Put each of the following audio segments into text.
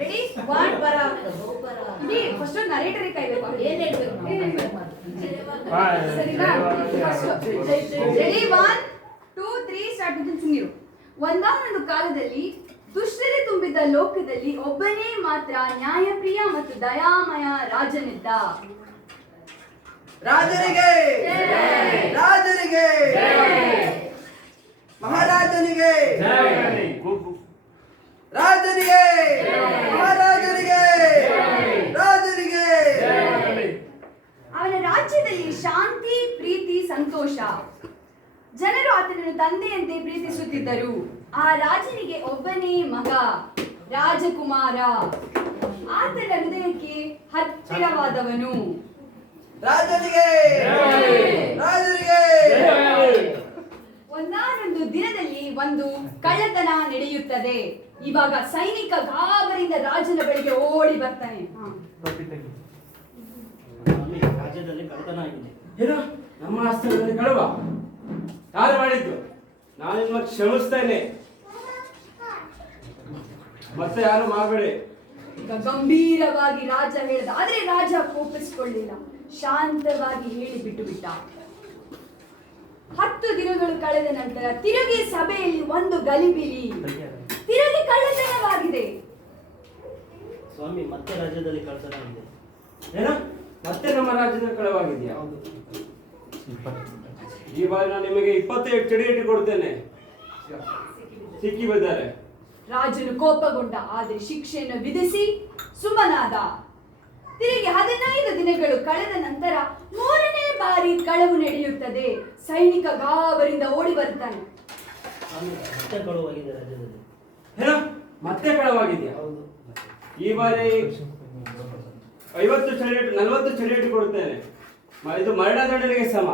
Ready one ಬರ ಇಲ್ಲಿ first narrator ಕಾಯ್ಬೇಕು ಏನ್ ಹೇಳ್ಬೇಕು ಸರಿನಾ ರೆಡಿ 1 2 3 ಸ್ಟಾರ್ಟ್ ಅಂತ ಸುಮ್ಮನಿರು. ಒಂದಾನೊಂದು ಕಾಲದಲ್ಲಿ ದುಷ್ಟತೆ ತುಂಬಿದ್ದ ಲೋಕದಲ್ಲಿ ಒಬ್ಬನೇ ಮಾತ್ರ ನ್ಯಾಯಪ್ರಿಯ ಮತ್ತು ದಯಾಮಯ ರಾಜನಿದ್ದ. ರಾಜನಿಗೆ ರಾಜನಿಗೆ ಮಹಾರಾಜನಿಗೆ ರಾಜನಿಗೆ ಮಹಾರಾಜನಿಗೆ ರಾಜನಿಗೆ. ಅವನ ರಾಜ್ಯದಲ್ಲಿ ಶಾಂತಿ ಪ್ರೀತಿ ಸಂತೋಷ. ಜನರು ಆತನನ್ನು ತಂದೆಯಂತೆ ಪ್ರೀತಿಸುತ್ತಿದ್ದರು. ಆ ರಾಜನಿಗೆ ಒಬ್ಬನೇ ಮಗ ರಾಜಕುಮಾರ, ಆತನ ಹೃದಯಕ್ಕೆ ಹತ್ತಿರವಾದವನು. ರಾಜನಿಗೆ ರಾಜನಿಗೆ. ಒಂದಾನೊಂದು ದಿನದಲ್ಲಿ ಒಂದು ಕಳ್ಳತನ ನಡೆಯುತ್ತದೆ. ಇವಾಗ ಸೈನಿಕ ಗಾಬರಿಯಿಂದ ರಾಜನ ಬಳಿಗೆ ಓಡಿ ಬರ್ತಾನೆ. ರಾಜ್ಯದಲ್ಲಿ ಕಳ್ಳತನ ಆಗಿದೆ. ಏನು ನಮ್ಮ ಆಸ್ಥಾನದಲ್ಲಿ ಕಳುವ? ಯಾರು ಮಾಡಿದ್ದು? ನಾನು ನಿಮ್ಮನ್ನು ಕ್ಷಮಿಸ್ತೇನೆ, ಮತ್ತೆ ಯಾರು ಮಾಡಬೇಡಿ. ಈಗ ಗಂಭೀರವಾಗಿ ರಾಜ ಹೇಳಿದ. ಆದ್ರೆ ರಾಜ ಕೋಪಿಸಿಕೊಳ್ಳಿಲ್ಲ, ಶಾಂತವಾಗಿ ಹೇಳಿ ಬಿಟ್ಟು ಬಿಟ್ಟ. 10 ದಿನಗಳು ಕಳೆದ ನಂತರ ತಿರುಗಿ ಸಭೆಯಲ್ಲಿ ಒಂದು ಗಲಿಬಿಲಿ. ತಿರುಗಿ ಕಳ್ಳತನವಾಗಿದೆ. ಸ್ವಾಮಿ, ಮತ್ತೆ ರಾಜ್ಯದಲ್ಲಿ ಕಳ್ಳತನ ಆಗಿದೆ. ಏನ ಮತ್ತೆ ನಮ್ಮ ರಾಜ್ಯದ ಕಳವಾಗಿದೆಯಾ? ಈ ಬಾರಿ ನಾನು ನಿಮಗೆ 20 ಚಡಿಯೇಟು ಕೊಡ್ತೇನೆ. ಸಿಕ್ಕಿ ಬಿದ್ದಾರೆ. ರಾಜನು ಕೋಪಗೊಂಡ, ಆದರೆ ಶಿಕ್ಷೆಯನ್ನು ವಿಧಿಸಿ ಸುಮ್ಮನಾದ. ತಿರುಗಿ 15 ದಿನಗಳು ಕಳೆದ ನಂತರ 3ನೇ ಬಾರಿ ಕಳವು ನಡೆಯುತ್ತದೆ. ಸೈನಿಕ ಗಾಬರಿಂದ ಓಡಿ ಬರ್ತಾನೆ. ಸ್ವಾಮಿ, ಮತ್ತೆ ಕಳುವಾಗಿದೆ ರಾಜ್ಯದಲ್ಲಿ. ಏನ ಮತ್ತೆ ಕಳವಾಗಿದೆಯಾ? ಹೌದು. ಈ ಬಾರಿ 50 ಚಡಿಯೇಟು 40 ಚಡಿಯೇಟು ಕೊಡ್ತೇನೆ. ಇದು ಮರಣದಂಡನೆಗೆ ಸಮ.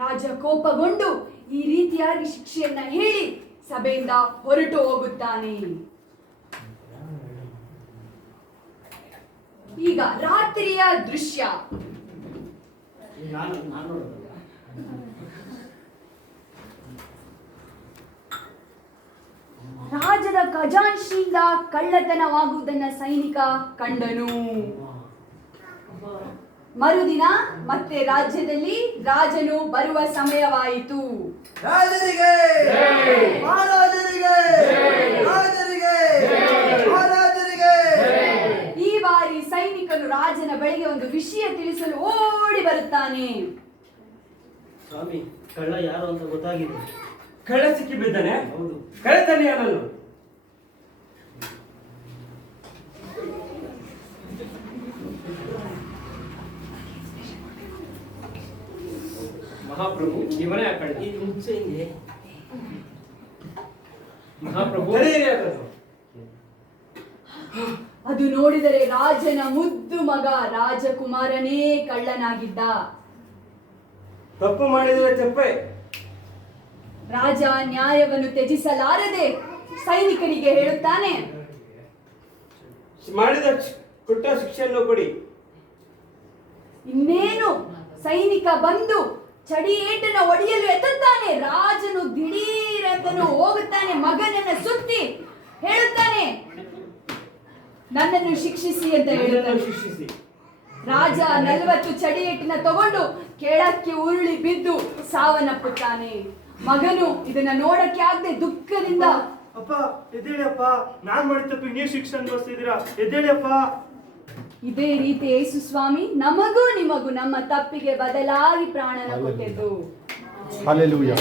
ರಾಜ ಕೋಪಗೊಂಡು ಈ ರೀತಿಯಾಗಿ ಶಿಕ್ಷೆಯನ್ನ ಹೇಳಿ ಸಭೆಯಿಂದ ಹೊರಟು ಹೋಗುತ್ತಾನೆ. ಈಗ ರಾತ್ರಿಯ ದೃಶ್ಯ. ನಾನು ರಾಜದ ಖಜಾಂಚಿಯಿಂದ ಕಳ್ಳತನವಾಗುವುದನ್ನ ಸೈನಿಕ ಕಂಡನು. ಮರುದಿನ ಮತ್ತೆ ರಾಜ್ಯದಲ್ಲಿ ರಾಜನು ಬರುವ ಸಮಯವಾಯಿತು. ರಾಜನಿಗೆ ಮಹಾರಾಜನಿಗೆ ರಾಜನಿಗೆ ಮಹಾರಾಜನಿಗೆ. ಈ ಬಾರಿ ಸೈನಿಕನು ರಾಜನ ಬಳಿಗೆ ಒಂದು ವಿಷಯ ತಿಳಿಸಲು ಓಡಿ ಬರುತ್ತಾನೆ. ಸ್ವಾಮಿ, ಕಳ್ಳ ಯಾರು ಅಂತ ಗೊತ್ತಾಗಿದೆ. ಕಳ್ಳ ಸಿಕ್ಕಿ ಬಿದ್ದಾನೆ. ಹೌದು. ಕಳ್ತಾನೆ ಅವನನ್ನು. ಮಹಾಪ್ರಭು, ಇವನೇ ಆ ಕಳ್ಳ. ಈ ಮುಂಚೆ ಹಿಂಗೆ ಮಹಾಪ್ರಭು, ಅದು ನೋಡಿದರೆ ರಾಜನ ಮುದ್ದು ಮಗ ರಾಜಕುಮಾರನೇ ಕಳ್ಳನಾಗಿದ್ದ. ತಪ್ಪು ಮಾಡಿದರೆ ತಪ್ಪೇ. ರಾಜ ನ್ಯಾಯವನ್ನು ತ್ಯಜಿಸಲಾರದೆ ಸೈನಿಕರಿಗೆ ಹೇಳುತ್ತಾನೆ, ಕೊಟ್ಟ ಶಿಕ್ಷೆಯನ್ನು ಕೊಡಿ. ಇನ್ನೇನು ಸೈನಿಕ ಬಂದು ಚಡಿಯೇಟನ್ನು ಒಡೆಯಲು ಎತ್ತುತ್ತಾನೆ. ರಾಜನು ದಿಢೀರಂತನು ಹೋಗುತ್ತಾನೆ, ಮಗನನ್ನ ಸುತ್ತಿ ಹೇಳುತ್ತಾನೆ, ನನ್ನನ್ನು ಶಿಕ್ಷಿಸಿ ಅಂತ ಹೇಳುತ್ತಾನೆ. ಶಿಕ್ಷಿಸಿ. ರಾಜ 40 ಚಡಿಯೇಟನ್ನ ತಗೊಂಡು ಕೆಳಕ್ಕೆ ಉರುಳಿ ಬಿದ್ದು ಸಾವನ್ನಪ್ಪುತ್ತಾನೆ. ಮಗನು ಇದನ್ನ ನೋಡಕ್ಕೆ ಆಗದೆ ದುಃಖದಿಂದ, ಅಪ್ಪ ಎದ್ದೇಳಿ ಅಪ್ಪ, ನಾನ್ ಮಾಡಿದ ತಪ್ಪಿಗೆ ನೀವು ಶಿಕ್ಷೆ ಅನುಭವಿಸ್ತಿದ್ದೀರಾ, ಎದ್ದೇಳಿ ಅಪ್ಪ. ಇದೇ ರೀತಿ ಯೇಸು ಸ್ವಾಮಿ ನಮಗೂ ನಿಮಗೂ ನಮ್ಮ ತಪ್ಪಿಗೆ ಬದಲಾಗಿ ಪ್ರಾಣನ ಕೊಟ್ಟಿದ್ದು. Hallelujah.